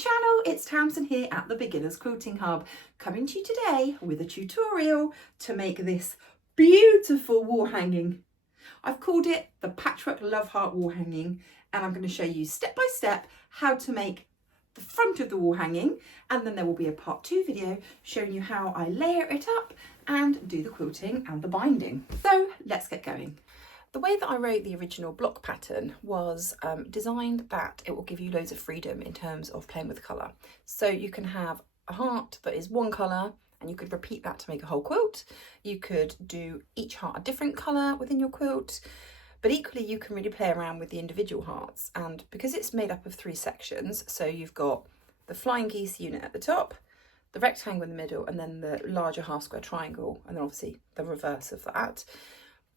channel, it's Tamsin here at the Beginners Quilting Hub, coming to you today with a tutorial to make this beautiful wall hanging. I've called it the Patchwork Love Heart wall hanging, and I'm going to show you step by step how to make the front of the wall hanging, and then there will be a part 2 video showing you how I layer it up and do the quilting and the binding. So let's get going. The way that I wrote the original block pattern was designed that it will give you loads of freedom in terms of playing with colour. So you can have a heart that is one colour and you could repeat that to make a whole quilt. You could do each heart a different colour within your quilt, but equally you can really play around with the individual hearts. And because it's made up of 3 sections, so you've got the flying geese unit at the top, the rectangle in the middle, and then the larger half square triangle, and then obviously the reverse of that.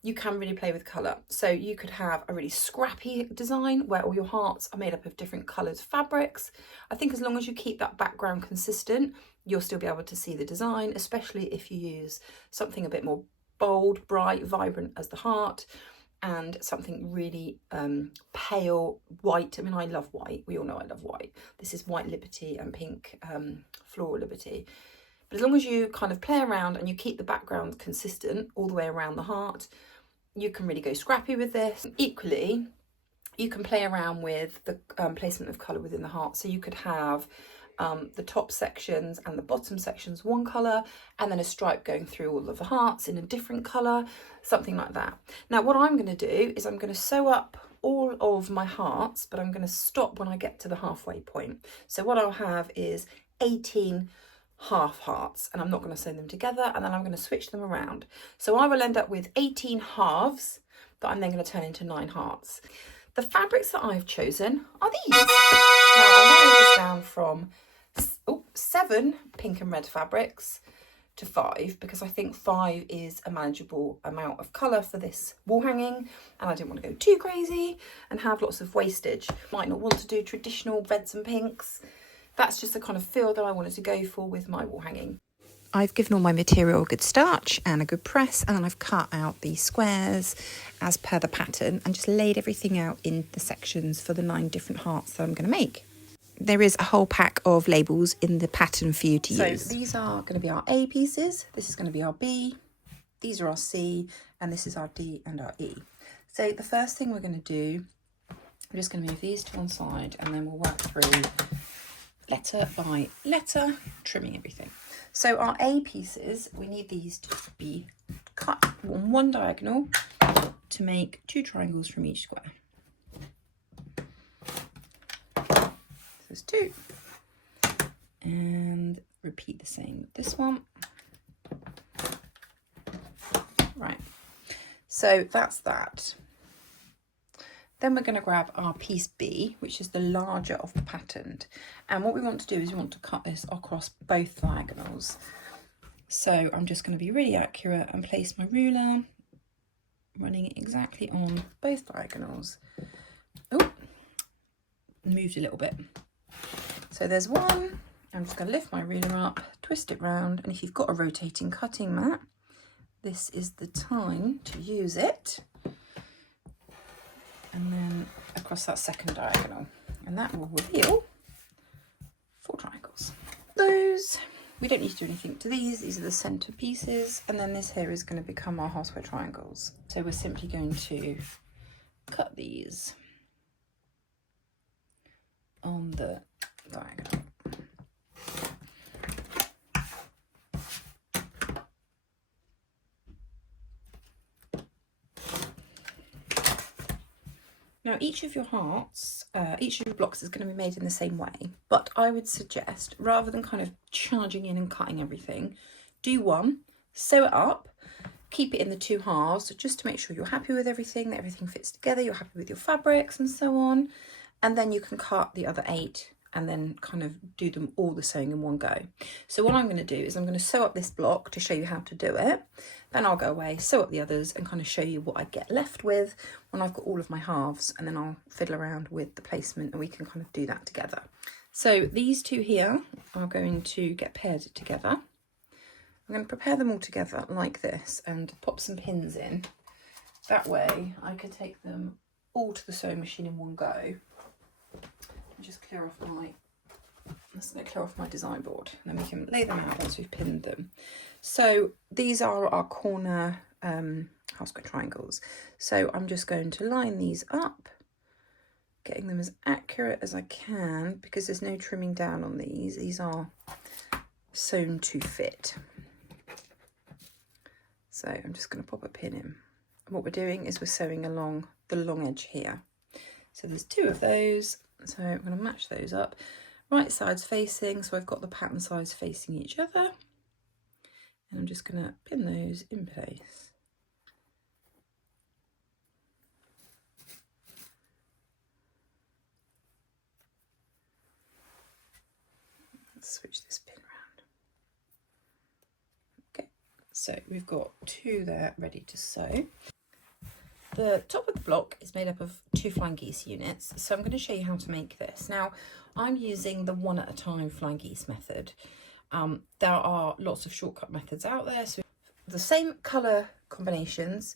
You can really play with colour. So you could have a really scrappy design where all your hearts are made up of different coloured fabrics. I think as long as you keep that background consistent, you'll still be able to see the design, especially if you use something a bit more bold, bright, vibrant as the heart, and something really pale white. I mean, I love white. We all know I love white. This is White Liberty and pink Floral Liberty. But as long as you kind of play around and you keep the background consistent all the way around the heart, you can really go scrappy with this. Equally, you can play around with the placement of colour within the heart. So you could have the top sections and the bottom sections one colour, and then a stripe going through all of the hearts in a different colour, something like that. Now what I'm going to do is I'm going to sew up all of my hearts, but I'm going to stop when I get to the halfway point. So what I'll have is 18 half hearts, and I'm not going to sew them together, and then I'm going to switch them around. So I will end up with 18 halves that I'm then going to turn into 9 hearts. The fabrics that I've chosen are these. Now I narrowed this down from 7 pink and red fabrics to 5 because I think 5 is a manageable amount of colour for this wall hanging, and I didn't want to go too crazy and have lots of wastage. Might not want to do traditional reds and pinks. That's just the kind of feel that I wanted to go for with my wall hanging. I've given all my material a good starch and a good press, and then I've cut out the squares as per the pattern and just laid everything out in the sections for the 9 different hearts that I'm going to make. There is a whole pack of labels in the pattern for you to use. So these are going to be our A pieces, this is going to be our B, these are our C, and this is our D and our E. So the first thing we're going to do, we're just going to move these to one side, and then we'll work through letter by letter, trimming everything. So our A pieces, we need these to be cut on one diagonal to make 2 triangles from each square. So there's 2. And repeat the same with this one. Right, so that's that. Then we're going to grab our piece B, which is the larger of the pattern. And what we want to do is we want to cut this across both diagonals. So I'm just going to be really accurate and place my ruler, running it exactly on both diagonals. Oh, moved a little bit. So there's one. I'm just going to lift my ruler up, twist it round, and if you've got a rotating cutting mat, this is the time to use it. And then across that second diagonal, and that will reveal 4 triangles. Those, we don't need to do anything to these are the centre pieces, and then this here is going to become our half square triangles. So we're simply going to cut these on the diagonal. Now each of your hearts, each of your blocks is going to be made in the same way, but I would suggest, rather than kind of charging in and cutting everything, do one, sew it up, keep it in the 2 halves, just to make sure you're happy with everything, that everything fits together, you're happy with your fabrics and so on, and then you can cut the other 8 and then kind of do them all the sewing in one go. So what I'm going to do is I'm going to sew up this block to show you how to do it. Then I'll go away, sew up the others, and kind of show you what I get left with when I've got all of my halves, and then I'll fiddle around with the placement and we can kind of do that together. So these 2 here are going to get paired together. I'm going to prepare them all together like this and pop some pins in. That way I can take them all to the sewing machine in one go. Just clear off my just going to clear off my design board, and then we can lay them out once we've pinned them. So these are our corner half square triangles. So I'm just going to line these up, getting them as accurate as I can, because there's no trimming down on these. These are sewn to fit. So I'm just going to pop a pin in. And what we're doing is we're sewing along the long edge here. So there's 2 of those. So I'm going to match those up. Right sides facing, so I've got the pattern sides facing each other. And I'm just going to pin those in place. Let's switch this pin around. Okay, so we've got 2 there ready to sew. The top of the block is made up of 2 flying geese units, so I'm going to show you how to make this. Now, I'm using the 1 at a time flying geese method. There are lots of shortcut methods out there, so the same colour combinations,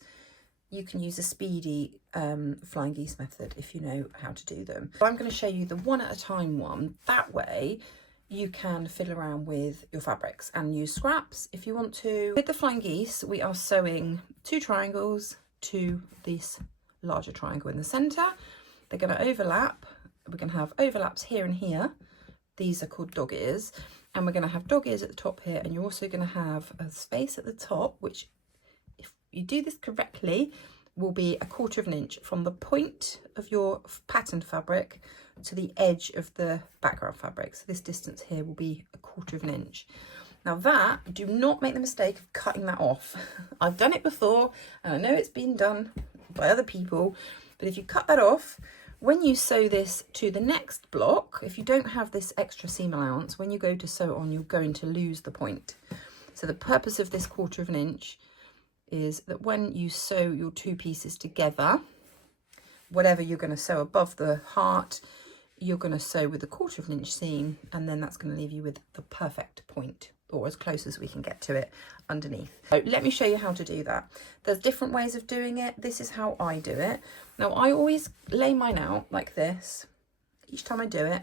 you can use a speedy flying geese method if you know how to do them. I'm going to show you the 1 at a time one. That way you can fiddle around with your fabrics and use scraps if you want to. With the flying geese, we are sewing 2 triangles to this larger triangle in the centre. They're going to overlap. We're going to have overlaps here and here. These are called dog ears, and we're going to have dog ears at the top here, and you're also going to have a space at the top, which if you do this correctly will be 1/4 inch from the point of your patterned fabric to the edge of the background fabric. So this distance here will be 1/4 inch. Now that, do not make the mistake of cutting that off. I've done it before, and I know it's been done by other people, but if you cut that off, when you sew this to the next block, if you don't have this extra seam allowance, when you go to sew on, you're going to lose the point. So the purpose of this 1/4 inch is that when you sew your 2 pieces together, whatever you're going to sew above the heart, you're going to sew with a 1/4 inch seam, and then that's going to leave you with the perfect point, or as close as we can get to it underneath. So let me show you how to do that. There's different ways of doing it. This is how I do it. Now I always lay mine out like this each time I do it.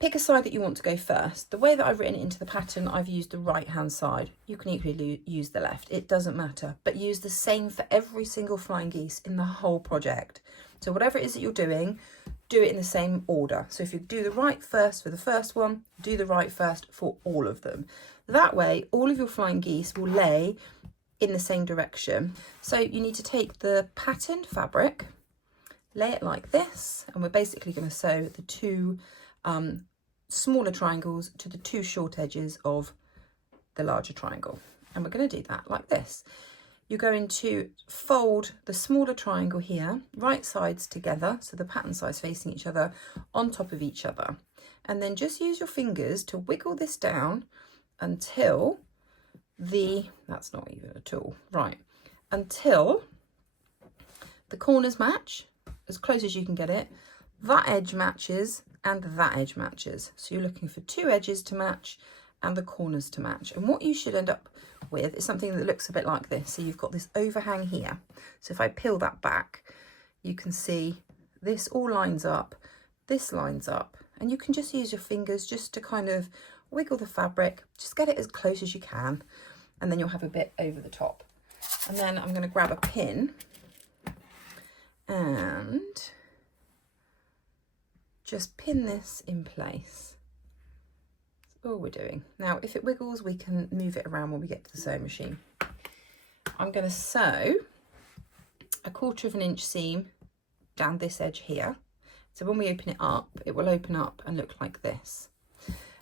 Pick a side that you want to go first. The way that I've written it into the pattern, I've used the right hand side. You can equally use the left, it doesn't matter, but use the same for every single flying geese in the whole project. So whatever it is that you're doing, do it in the same order. So if you do the right first for the first one, do the right first for all of them. That way, all of your flying geese will lay in the same direction. So you need to take the patterned fabric, lay it like this, and we're basically going to sew the 2 smaller triangles to the 2 short edges of the larger triangle. And we're going to do that like this. You're going to fold the smaller triangle here, right sides together, so the pattern sides facing each other, on top of each other. And then just use your fingers to wiggle this down until that's not even a tool, right, until the corners match, as close as you can get it, that edge matches, and that edge matches. So you're looking for 2 edges to match and the corners to match. And what you should end up with is something that looks a bit like this. So you've got this overhang here. So if I peel that back, you can see this all lines up, this lines up, and you can just use your fingers just to kind of wiggle the fabric, just get it as close as you can, and then you'll have a bit over the top. And then I'm going to grab a pin and just pin this in place. All we're doing. Now, if it wiggles, we can move it around when we get to the sewing machine. I'm going to sew 1/4 inch seam down this edge here. So when we open it up, it will open up and look like this.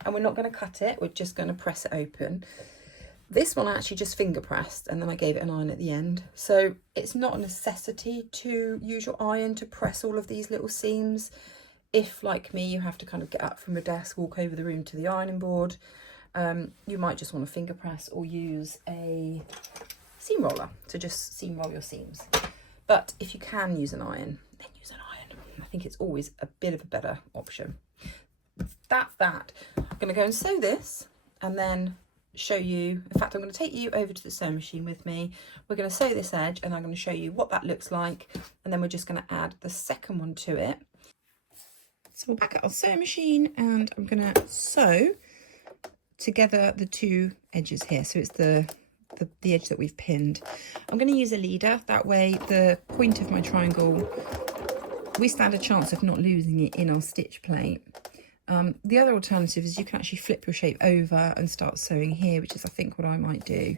And we're not going to cut it, we're just going to press it open. This one I actually just finger pressed, and then I gave it an iron at the end. So it's not a necessity to use your iron to press all of these little seams. If, like me, you have to kind of get up from your desk, walk over the room to the ironing board, you might just want to finger press or use a seam roller to just seam roll your seams. But if you can use an iron, then use an iron. I think it's always a bit of a better option. That's that. I'm going to go and sew this and then show you. In fact, I'm going to take you over to the sewing machine with me. We're going to sew this edge and I'm going to show you what that looks like, and then we're just going to add the second one to it. So we'll back at our sewing machine and I'm going to sew together the two edges here. So it's the edge that we've pinned. I'm going to use a leader, that way the point of my triangle, we stand a chance of not losing it in our stitch plate. The other alternative is you can actually flip your shape over and start sewing here, which is I think what I might do,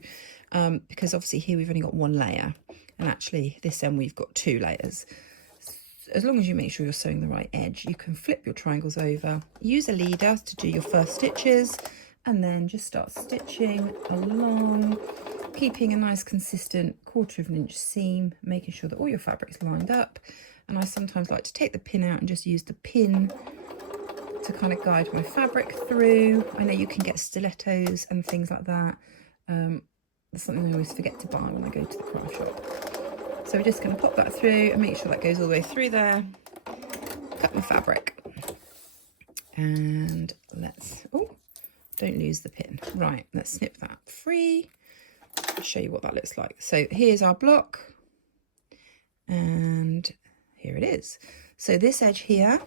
because obviously here we've only got one layer and actually this end we've got two layers. As long as you make sure you're sewing the right edge, you can flip your triangles over, use a leader to do your first stitches, and then just start stitching along, keeping a nice consistent 1/4 of an inch seam, making sure that all your fabric's lined up. And I sometimes like to take the pin out and just use the pin to kind of guide my fabric through. I know you can get stilettos and things like that. That's something I always forget to buy when I go to the craft shop. So we're just going to pop that through and make sure that goes all the way through there. Cut my fabric. And let's, oh, don't lose the pin. Right, let's snip that free. I'll show you what that looks like. So here's our block. And here it is. So this edge here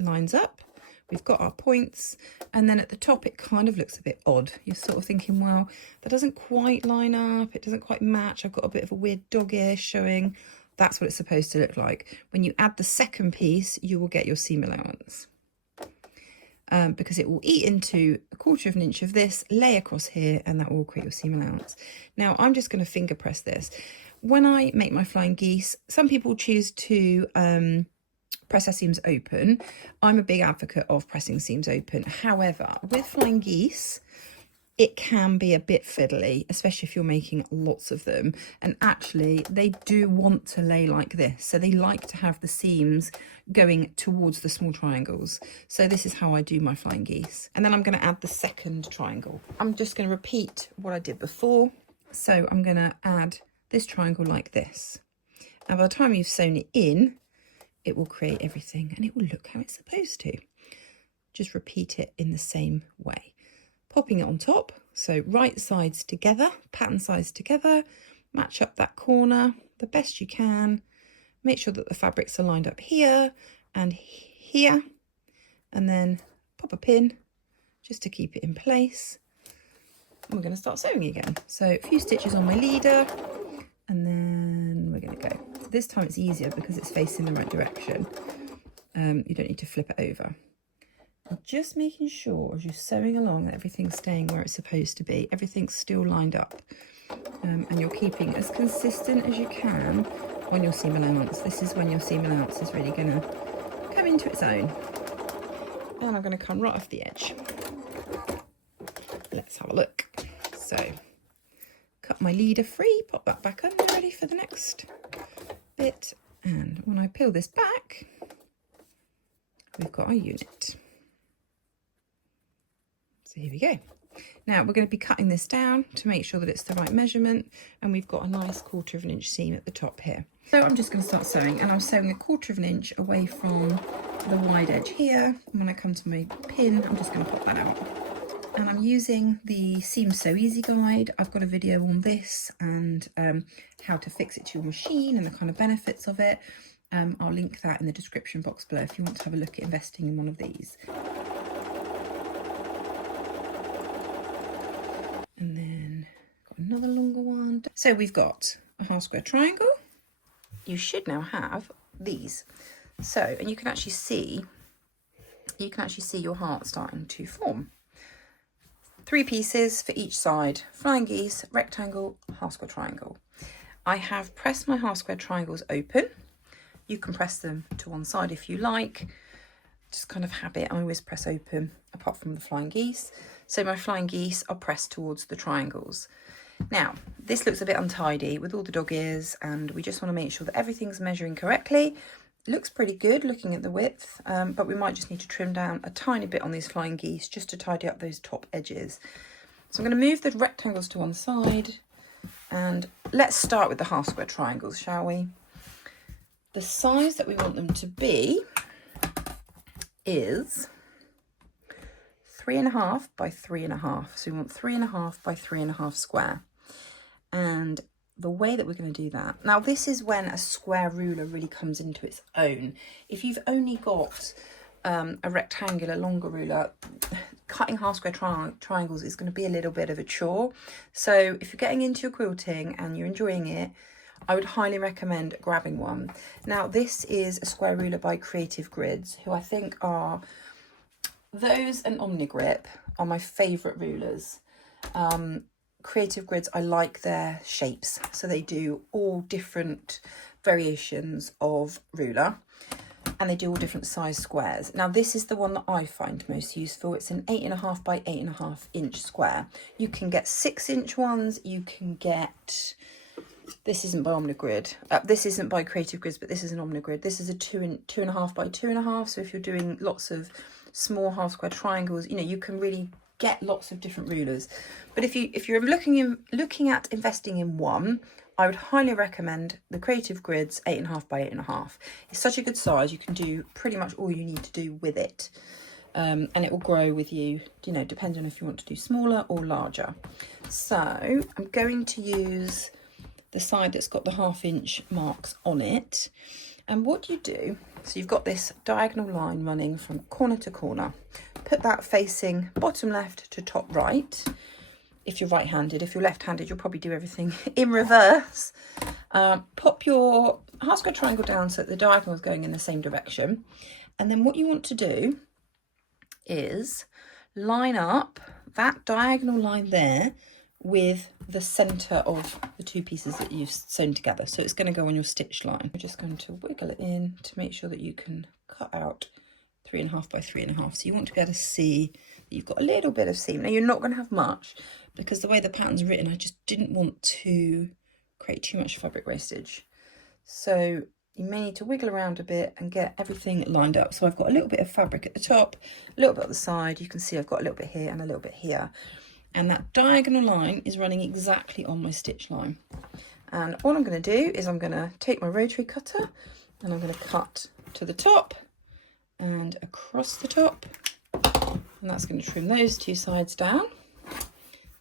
lines up. We've got our points, and then at the top it kind of looks a bit odd. You're sort of thinking, well, that doesn't quite line up, it doesn't quite match, I've got a bit of a weird dog ear showing. That's what it's supposed to look like. When you add the second piece, you will get your seam allowance, because it will eat into 1/4 of an inch of this, lay across here, and that will create your seam allowance. Now I'm just going to finger press this. When I make my flying geese, some people choose to press their seams open. I'm a big advocate of pressing seams open. However, with flying geese, it can be a bit fiddly, especially if you're making lots of them. And actually, they do want to lay like this. So they like to have the seams going towards the small triangles. So this is how I do my flying geese. And then I'm going to add the second triangle. I'm just going to repeat what I did before. So I'm going to add this triangle like this. And by the time you've sewn it in, it will create everything and it will look how it's supposed to. Just repeat it in the same way. Popping it on top, so right sides together, pattern sides together, match up that corner the best you can. Make sure that the fabrics are lined up here and here, and then pop a pin just to keep it in place. And we're going to start sewing again. So a few stitches on my leader, and then we're going to go. This time it's easier because it's facing the right direction. You don't need to flip it over. Just making sure as you're sewing along that everything's staying where it's supposed to be. Everything's still lined up. And you're keeping as consistent as you can on your seam allowance. This is when your seam allowance is really going to come into its own. And I'm going to come right off the edge. Let's have a look. So, cut my leader free, pop that back under, ready for the next bit. And when I peel this back, we've got our unit. So here we go. Now we're going to be cutting this down to make sure that it's the right measurement, and we've got a nice 1/4 of an inch seam at the top here. So I'm just going to start sewing, and I'm sewing a 1/4 of an inch away from the wide edge here. And when I come to my pin, I'm just going to pop that out. And I'm using the Seam So Easy guide. I've got a video on this and how to fix it to your machine and the kind of benefits of it. I'll link that in the description box below if you want to have a look at investing in one of these. And then got another longer one. So we've got a half square triangle. You should now have these. So, and you can actually see your heart starting to form. 3 pieces for each side: flying geese, rectangle, half square triangle. I have pressed my half square triangles open. You can press them to one side if you like. Just kind of habit, I always press open apart from the flying geese. So my flying geese are pressed towards the triangles. Now, this looks a bit untidy with all the dog ears, and we just want to make sure that everything's measuring correctly. It looks pretty good looking at the width, but we might just need to trim down a tiny bit on these flying geese just to tidy up those top edges. So I'm going to move the rectangles to one side, and let's start with the half square triangles, shall we? The size that we want them to be is 3.5 by 3.5. So we want 3.5 by 3.5 square. And the way that we're going to do that, now this is when a square ruler really comes into its own. If you've only got a rectangular longer ruler, cutting half square triangles is going to be a little bit of a chore. So if you're getting into your quilting and you're enjoying it, I would highly recommend grabbing one. Now this is a square ruler by Creative Grids, who I think are, those and Omnigrip are my favourite rulers. Creative Grids, I like their shapes, so they do all different variations of ruler, and they do all different size squares. Now this is the one that I find most useful. It's an 8.5 by 8.5 inch square. You can get 6-inch ones, you can get, this isn't by Omnigrid, this isn't by Creative Grids, but this is an Omnigrid. This is a 2.5 by 2.5, so if you're doing lots of small half square triangles, you know, you can really get lots of different rulers. But if you're looking at investing in one, I would highly recommend the Creative Grids 8.5 by 8.5. It's such a good size, you can do pretty much all you need to do with it, and it will grow with you, you know, depending on if you want to do smaller or larger. So I'm going to use the side that's got the 1/2 inch marks on it. And what you do, so you've got this diagonal line running from corner to corner. Put that facing bottom left to top right. If you're right-handed, if you're left-handed, you'll probably do everything in reverse. Pop your half square triangle down so that the diagonal is going in the same direction. And then what you want to do is line up that diagonal line there with the center of the two pieces that you've sewn together. So it's going to go on your stitch line. We're just going to wiggle it in to make sure that you can cut out 3.5 by 3.5. So you want to be able to see that you've got a little bit of seam. Now you're not going to have much, because the way the pattern's written, I just didn't want to create too much fabric wastage. So you may need to wiggle around a bit and get everything lined up. So I've got a little bit of fabric at the top, a little bit at the side. You can see I've got a little bit here and a little bit here. And that diagonal line is running exactly on my stitch line. And all I'm going to do is I'm going to take my rotary cutter and I'm going to cut to the top and across the top. And that's going to trim those two sides down,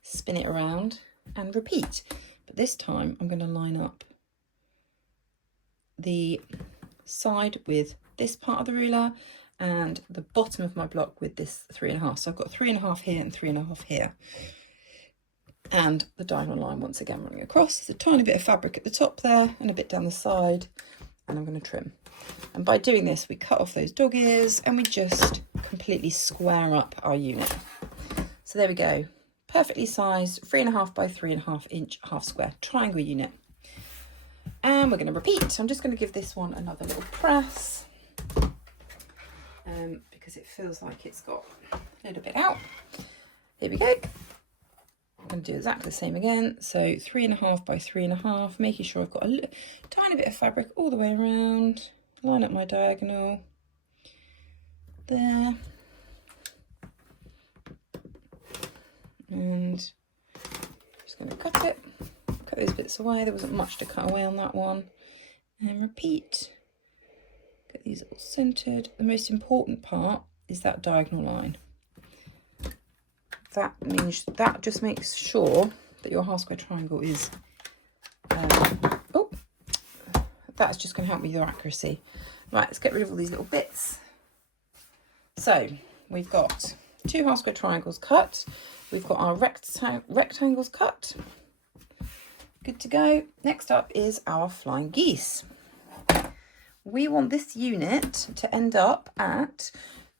spin it around and repeat. But this time I'm going to line up the side with this part of the ruler and the bottom of my block with this 3.5. So I've got 3.5 here and 3.5 here. And the diagonal line once again running across. There's a tiny bit of fabric at the top there and a bit down the side, and I'm going to trim. And by doing this, we cut off those dog ears and we just completely square up our unit. So there we go. Perfectly sized 3.5 by 3.5 inch half square triangle unit. And we're going to repeat. So I'm just going to give this one another little press. Because it feels like it's got a little bit out. Here we go. I'm going to do exactly the same again. So 3.5 by 3.5, making sure I've got a tiny bit of fabric all the way around. Line up my diagonal there. And just going to cut it. Cut those bits away. There wasn't much to cut away on that one. And repeat. Get these all centered. The most important part is that diagonal line. That means that just makes sure that your half square triangle is that's just going to help with your accuracy. Right, let's get rid of all these little bits. So we've got 2 half square triangles cut, we've got our rectangles cut, good to go. Next up is our flying geese. We want this unit to end up at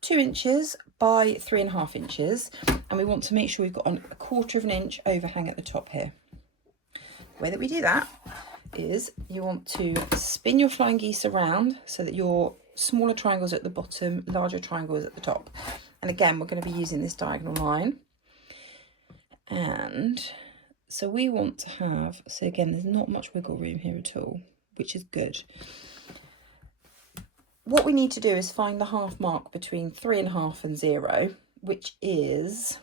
2 inches by 3.5 inches, and we want to make sure we've got a 1/4 inch overhang at the top here. The way that we do that is you want to spin your flying geese around so that your smaller triangles at the bottom, larger triangles at the top. And again, we're going to be using this diagonal line. And so we want to have, so again, there's not much wiggle room here at all, which is good. What we need to do is find the half mark between 3.5 and 0, which is,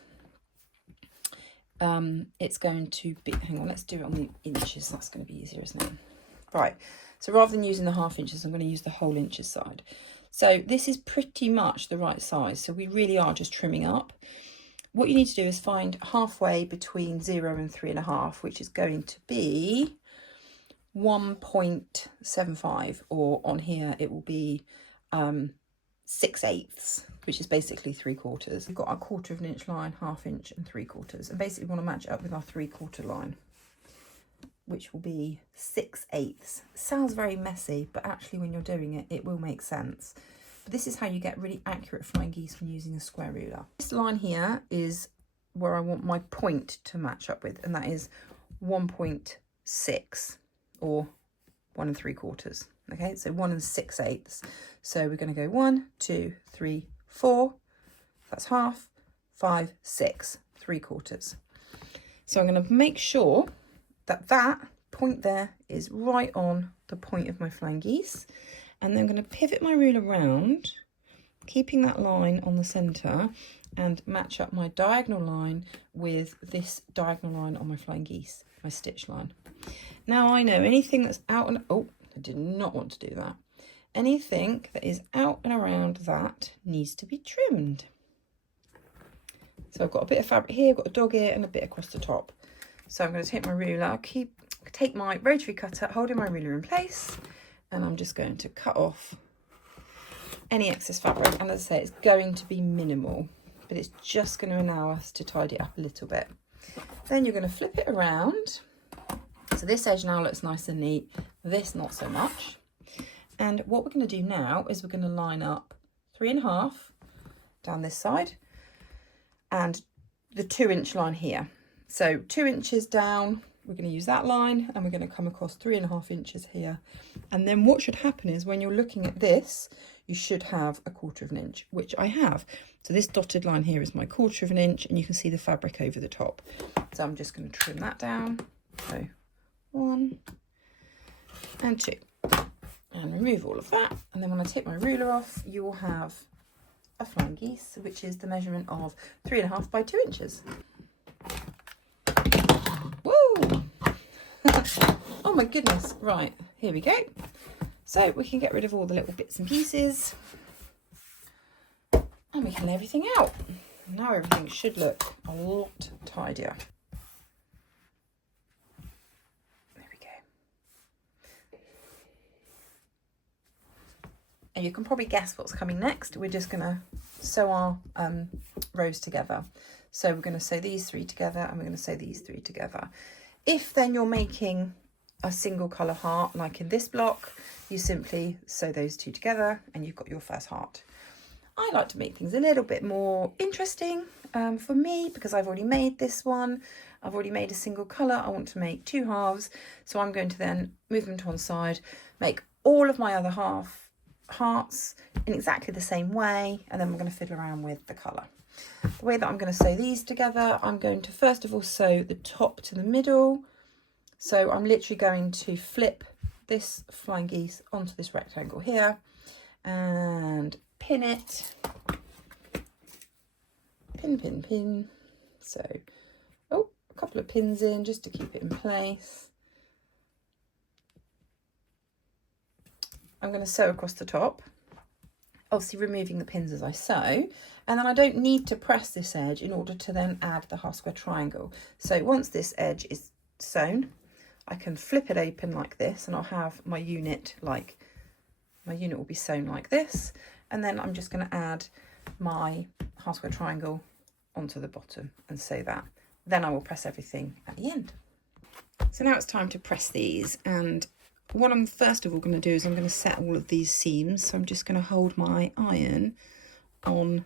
it's going to be, hang on, let's do it on the inches. That's going to be easier, isn't it? Right, so rather than using the 1/2 inches, I'm going to use the whole inches side. So this is pretty much the right size. So we really are just trimming up. What you need to do is find halfway between 0 and 3.5, which is going to be 1.75, or on here it will be 6/8, which is basically 3/4. We've got our 1/4 of an inch line, 1/2 inch and 3/4. And basically we want to match it up with our 3/4 line, which will be 6/8. Sounds very messy, but actually when you're doing it, it will make sense. But this is how you get really accurate flying geese when using a square ruler. This line here is where I want my point to match up with, and that is 1.6 or 1 3/4. Okay, so 1 6/8. So we're going to go 1, 2, 3, 4. That's half, 5, 6, 3/4. So I'm going to make sure that that point there is right on the point of my flying geese. And then I'm going to pivot my ruler round, keeping that line on the centre, and match up my diagonal line with this diagonal line on my flying geese, my stitch line. Now I know anything that's out and, oh, I did not want to do that. Anything that is out and around that needs to be trimmed. So I've got a bit of fabric here, I've got a dog ear and a bit across the top. So I'm going to take my ruler, take my rotary cutter, holding my ruler in place, and I'm just going to cut off any excess fabric. And as I say, it's going to be minimal, but it's just going to allow us to tidy it up a little bit. Then you're going to flip it around. So this edge now looks nice and neat, this not so much. And what we're going to do now is we're going to line up 3.5 down this side and the 2-inch line here. So 2 inches down, we're going to use that line, and we're going to come across 3.5 inches here. And then what should happen is when you're looking at this, you should have a 1/4 of an inch, which I have. So this dotted line here is my 1/4 of an inch, and you can see the fabric over the top. So I'm just going to trim that down. So 1 and 2, and remove all of that. And then when I take my ruler off, you will have a flying geese, which is the measurement of 3.5 by 2 inches. Woo! Oh my goodness. Right, here we go. So we can get rid of all the little bits and pieces, and we can lay everything out. Now everything should look a lot tidier. There we go. And you can probably guess what's coming next. We're just going to sew our rows together. So we're going to sew these 3 together, and we're going to sew these 3 together. If then you're making a single colour heart, like in this block, you simply sew those 2 together and you've got your first heart. I like to make things a little bit more interesting for me, because I've already made this one. I've already made a single colour. I want to make 2 halves. So I'm going to then move them to one side, make all of my other hearts in exactly the same way, and then we're going to fiddle around with the colour. The way that I'm going to sew these together, I'm going to first of all sew the top to the middle. So I'm literally going to flip this flying geese onto this rectangle here and pin it. Pin, pin, pin. So, oh, a couple of pins in just to keep it in place. I'm going to sew across the top, obviously removing the pins as I sew, and then I don't need to press this edge in order to then add the half square triangle. So once this edge is sewn, I can flip it open like this, and I'll have my unit will be sewn like this, and then I'm just going to add my half square triangle onto the bottom and sew that. Then I will press everything at the end. So now it's time to press these, and what I'm first of all going to do is I'm going to set all of these seams. So I'm just going to hold my iron on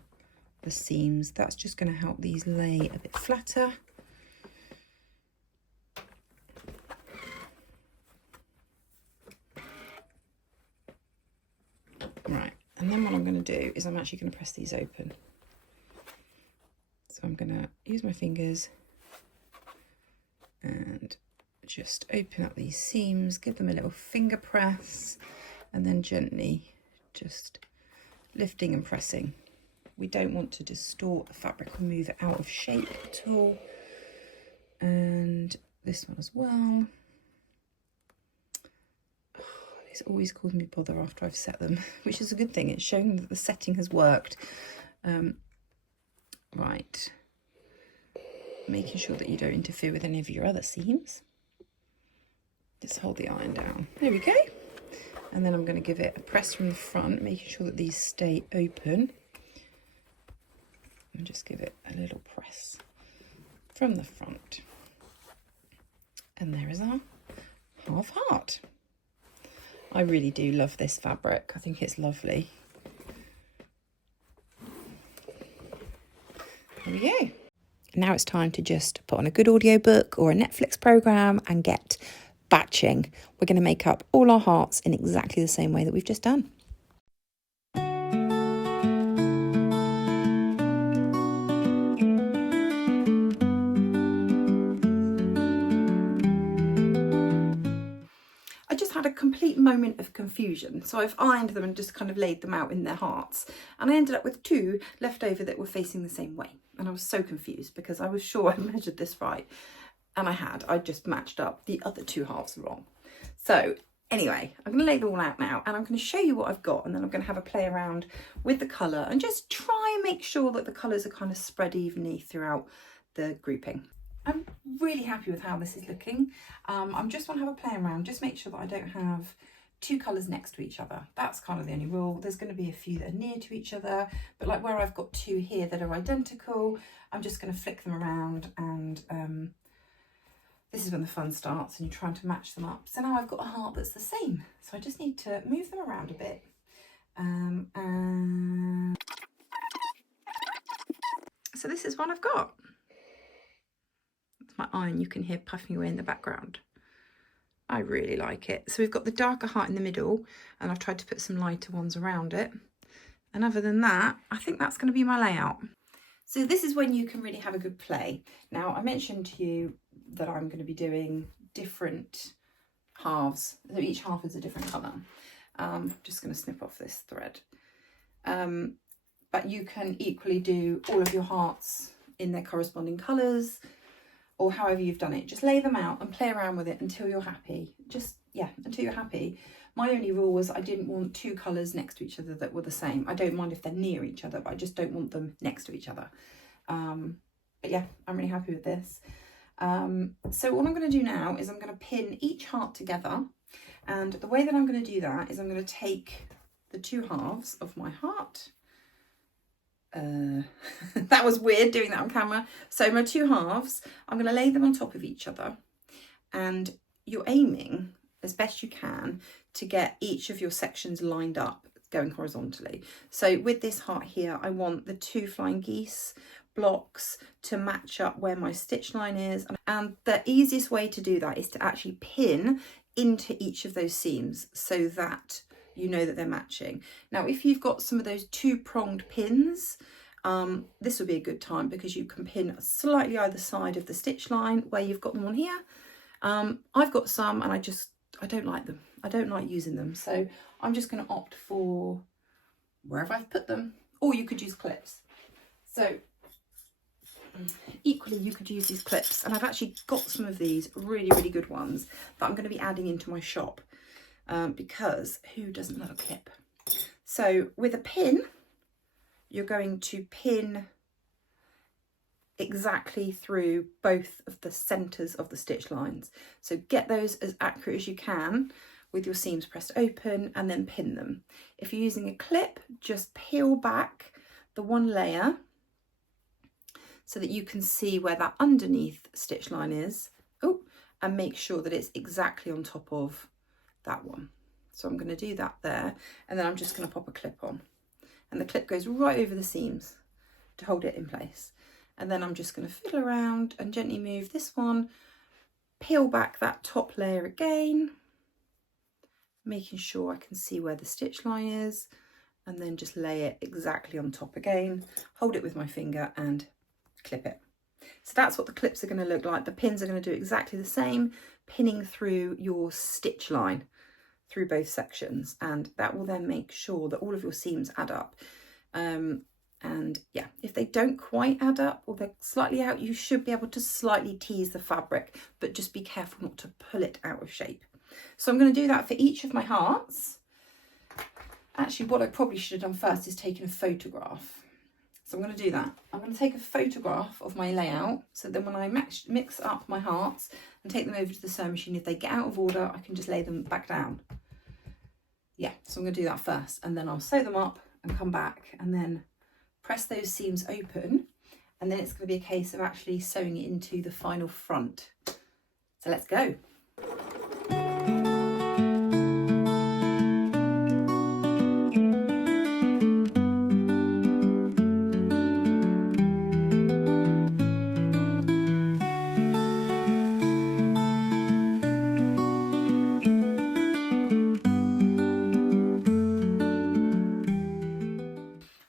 the seams. That's just going to help these lay a bit flatter. Right, and then what I'm going to do is I'm actually going to press these open. So I'm going to use my fingers and just open up these seams, give them a little finger press, and then gently just lifting and pressing. We don't want to distort the fabric or move it out of shape at all. And this one as well. It's always caused me bother after I've set them, which is a good thing. It's showing that the setting has worked. Right. Making sure that you don't interfere with any of your other seams. Just hold the iron down. There we go. And then I'm going to give it a press from the front, making sure that these stay open. And just give it a little press from the front. And there is our half heart. I really do love this fabric. I think it's lovely. There we go. Now it's time to just put on a good audiobook or a Netflix program and get batching. We're going to make up all our hearts in exactly the same way that we've just done. I just had a complete moment of confusion. So I've ironed them and just kind of laid them out in their hearts. And I ended up with two left over that were facing the same way. And I was so confused because I was sure I measured this right. And I just matched up the other two halves wrong. So anyway, I'm going to lay them all out now and I'm going to show you what I've got. And then I'm going to have a play around with the colour and just try and make sure that the colours are kind of spread evenly throughout the grouping. I'm really happy with how this is looking. I just want to have a play around, just make sure that I don't have two colours next to each other. That's kind of the only rule. There's going to be a few that are near to each other, but like where I've got two here that are identical, I'm just going to flick them around and this is when the fun starts and you're trying to match them up. So now I've got a heart that's the same. So I just need to move them around a bit. And so this is one I've got. My iron, you can hear puffing away in the background. I really like it. So we've got the darker heart in the middle and I've tried to put some lighter ones around it. And other than that, I think that's going to be my layout. So this is when you can really have a good play. Now, I mentioned to you that I'm going to be doing different halves. So each half is a different colour. I'm just going to snip off this thread. But you can equally do all of your hearts in their corresponding colours, or however you've done it. Just lay them out and play around with it until you're happy. Until you're happy. My only rule was I didn't want two colours next to each other that were the same. I don't mind if they're near each other, but I just don't want them next to each other. But yeah, I'm really happy with this. So what I'm going to do now is I'm going to pin each heart together. And the way that I'm going to do that is I'm going to take the two halves of my heart. That was weird doing that on camera. So my two halves, I'm going to lay them on top of each other and you're aiming as best you can to get each of your sections lined up going horizontally. So with this heart here, I want the two flying geese blocks to match up where my stitch line is, and the easiest way to do that is to actually pin into each of those seams so that you know that they're matching. Now, if you've got some of those two-pronged pins, this would be a good time because you can pin slightly either side of the stitch line where you've got them on here. I've got some and I don't like them. I don't like using them. So I'm just going to opt for wherever I've put them, or you could use clips. So equally, you could use these clips, and I've actually got some of these really, really good ones that I'm going to be adding into my shop. Because who doesn't love a clip? So with a pin, you're going to pin exactly through both of the centres of the stitch lines. So get those as accurate as you can with your seams pressed open and then pin them. If you're using a clip, just peel back the one layer so that you can see where that underneath stitch line is. Oh, and make sure that it's exactly on top of that one. So I'm going to do that there, and then I'm just going to pop a clip on, and the clip goes right over the seams to hold it in place. And then I'm just going to fiddle around and gently move this one, peel back that top layer again, making sure I can see where the stitch line is, and then just lay it exactly on top again, hold it with my finger and clip it. So that's what the clips are going to look like. The pins are going to do exactly the same, pinning through your stitch line through both sections, and that will then make sure that all of your seams add up. And yeah, if they don't quite add up or they're slightly out, you should be able to slightly tease the fabric, but just be careful not to pull it out of shape. So I'm going to do that for each of my hearts. Actually, what I probably should have done first is taken a photograph. So I'm going to do that. I'm going to take a photograph of my layout, so then when I mix up my hearts and take them over to the sewing machine, if they get out of order, I can just lay them back down. Yeah, so I'm going to do that first, and then I'll sew them up and come back and then press those seams open, and then it's going to be a case of actually sewing it into the final front. So let's go.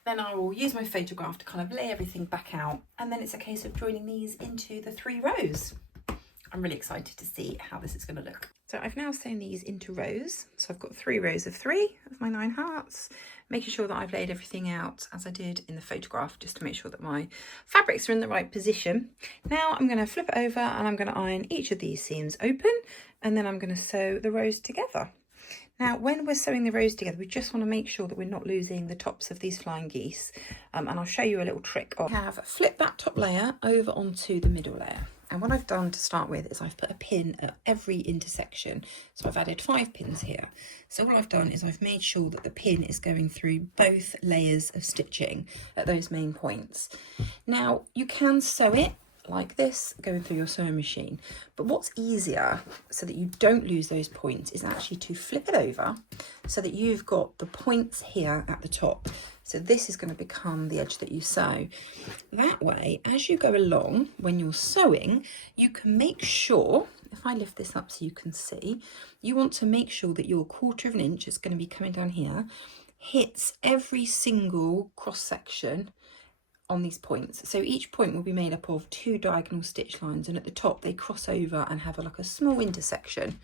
Then I will use my photograph to kind of lay everything back out, and then it's a case of joining these into the 3 rows. I'm really excited to see how this is going to look. So I've now sewn these into rows. So I've got 3 rows of 3 of my 9 hearts, making sure that I've laid everything out as I did in the photograph, just to make sure that my fabrics are in the right position. Now I'm going to flip it over and I'm going to iron each of these seams open, and then I'm going to sew the rows together. Now, when we're sewing the rows together, we just want to make sure that we're not losing the tops of these flying geese. And I'll show you a little trick. I have flipped that top layer over onto the middle layer. And what I've done to start with is I've put a pin at every intersection. So I've added 5 pins here. So what I've done is I've made sure that the pin is going through both layers of stitching at those main points. Now, you can sew it like this going through your sewing machine, but what's easier so that you don't lose those points is actually to flip it over so that you've got the points here at the top. So this is going to become the edge that you sew. That way, as you go along, when you're sewing, you can make sure, if I lift this up so you can see, you want to make sure that your 1/4 of an inch, it's going to be coming down here, hits every single cross section on these points. So each point will be made up of 2 diagonal stitch lines, and at the top they cross over and have like a small intersection.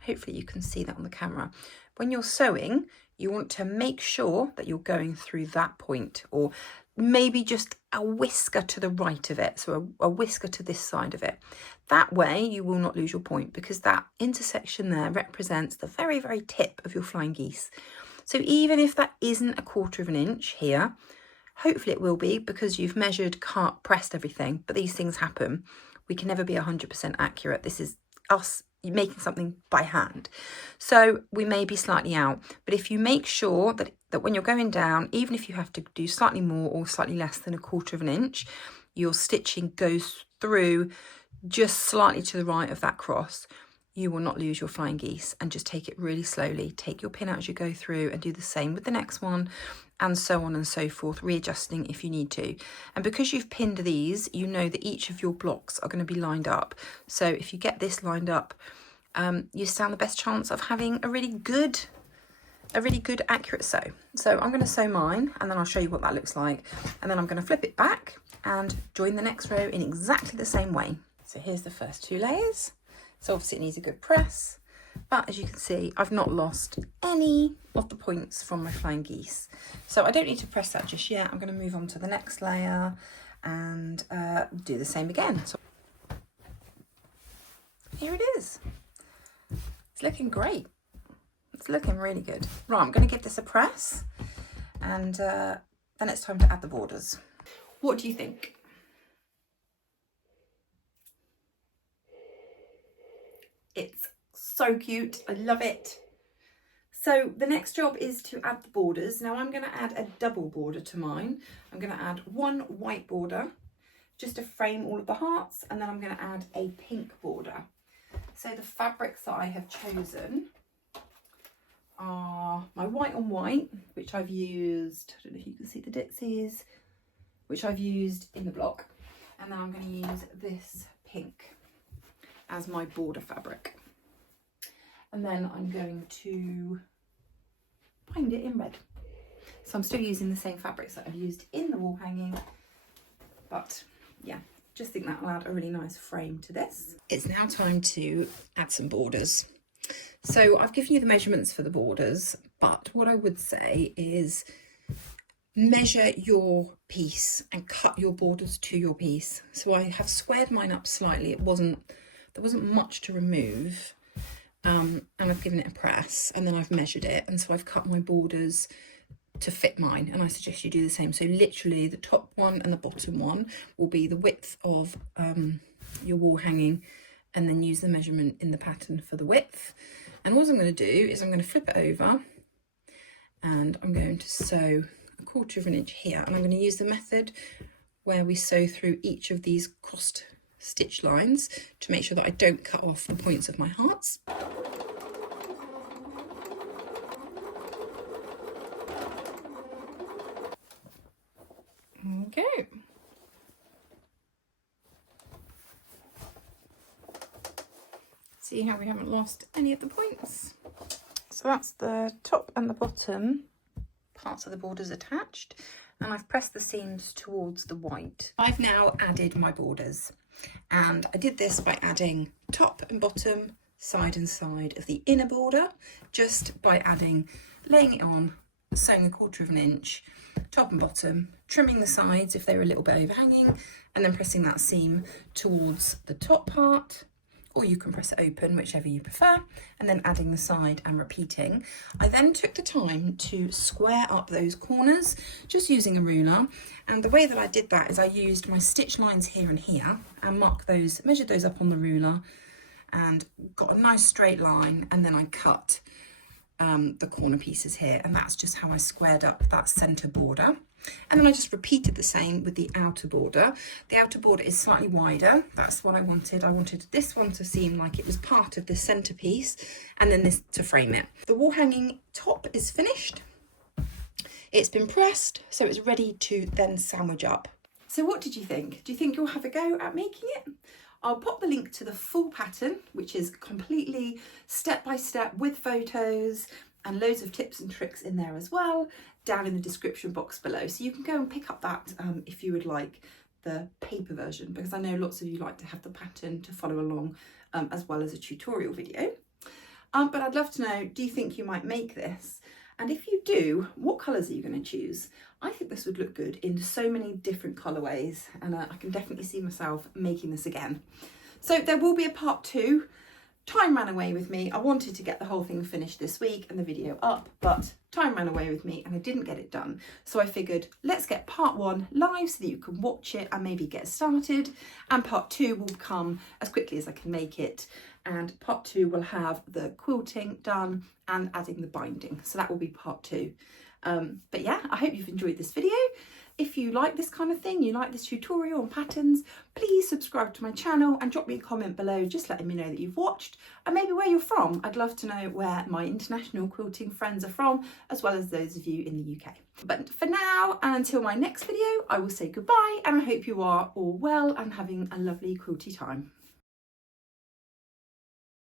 Hopefully you can see that on the camera. When you're sewing, you want to make sure that you're going through that point, or maybe just a whisker to the right of it, so a whisker to this side of it. That way you will not lose your point, because that intersection there represents the very, very tip of your flying geese. So even if that isn't a 1/4 of an inch here, hopefully it will be, because you've measured, cut, pressed everything, but these things happen. We can never be 100% accurate. This is us making something by hand. So we may be slightly out, but if you make sure that when you're going down, even if you have to do slightly more or slightly less than a 1/4 of an inch, your stitching goes through just slightly to the right of that cross, you will not lose your flying geese. And just take it really slowly. Take your pin out as you go through and do the same with the next one, and so on and so forth, readjusting if you need to. And because you've pinned these, you know that each of your blocks are going to be lined up. So if you get this lined up, you stand the best chance of having a really good accurate sew. So I'm going to sew mine, and then I'll show you what that looks like, and then I'm going to flip it back and join the next row in exactly the same way. So here's the first 2 layers. So obviously it needs a good press, but as you can see, I've not lost any of the points from my flying geese. So I don't need to press that just yet. I'm going to move on to the next layer and do the same again. So here it is. It's looking great. It's looking really good. Right, I'm going to give this a press, and then it's time to add the borders. What do you think? It's so cute. I love it. So the next job is to add the borders. Now I'm going to add a double border to mine. I'm going to add 1 white border just to frame all of the hearts, and then I'm going to add a pink border. So the fabrics that I have chosen are my white on white, which I've used, I don't know if you can see the ditsies, which I've used in the block, and then I'm going to use this pink as my border fabric, and then I'm going to bind it in red. So I'm still using the same fabrics that I've used in the wall hanging, but yeah, just think that will add a really nice frame to this. It's now time to add some borders. So I've given you the measurements for the borders, but what I would say is measure your piece and cut your borders to your piece. So I have squared mine up slightly. There wasn't much to remove, and I've given it a press, and then I've measured it, and so I've cut my borders to fit mine, and I suggest you do the same. So literally the top one and the bottom one will be the width of your wall hanging, and then use the measurement in the pattern for the width. And what I'm going to do is I'm going to flip it over, and I'm going to sew 1/4 inch here, and I'm going to use the method where we sew through each of these crossed stitch lines to make sure that I don't cut off the points of my hearts. Okay. See how we haven't lost any of the points? So that's the top and the bottom parts of the borders attached, and I've pressed the seams towards the white. I've now added my borders, and I did this by adding top and bottom, side and side of the inner border, just by laying it on, sewing 1/4 inch, top and bottom, trimming the sides if they're a little bit overhanging, and then pressing that seam towards the top part, or you can press it open, whichever you prefer, and then adding the side and repeating. I then took the time to square up those corners, just using a ruler, and the way that I did that is I used my stitch lines here and here, and measured those up on the ruler, and got a nice straight line, and then I cut the corner pieces here, and that's just how I squared up that centre border. And then I just repeated the same with the outer border. The outer border is slightly wider. That's what I wanted. I wanted this one to seem like it was part of the centerpiece, and then this to frame it. The wall hanging top is finished. It's been pressed, so it's ready to then sandwich up. So what did you think? Do you think you'll have a go at making it? I'll pop the link to the full pattern, which is completely step by step with photos and loads of tips and tricks in there as well, down in the description box below. So you can go and pick up that if you would like the paper version, because I know lots of you like to have the pattern to follow along as well as a tutorial video. But I'd love to know, do you think you might make this? And if you do, what colours are you going to choose? I think this would look good in so many different colourways, and I can definitely see myself making this again. So there will be a part 2. Time ran away with me. I wanted to get the whole thing finished this week and the video up, but time ran away with me and I didn't get it done. So I figured, let's get part 1 live so that you can watch it and maybe get started, and part 2 will come as quickly as I can make it, and part 2 will have the quilting done and adding the binding. So that will be part 2. But yeah, I hope you've enjoyed this video. If you like this kind of thing, you like this tutorial on patterns, please subscribe to my channel and drop me a comment below, just letting me know that you've watched and maybe where you're from. I'd love to know where my international quilting friends are from, as well as those of you in the UK. But for now, and until my next video, I will say goodbye, and I hope you are all well and having a lovely quilty time.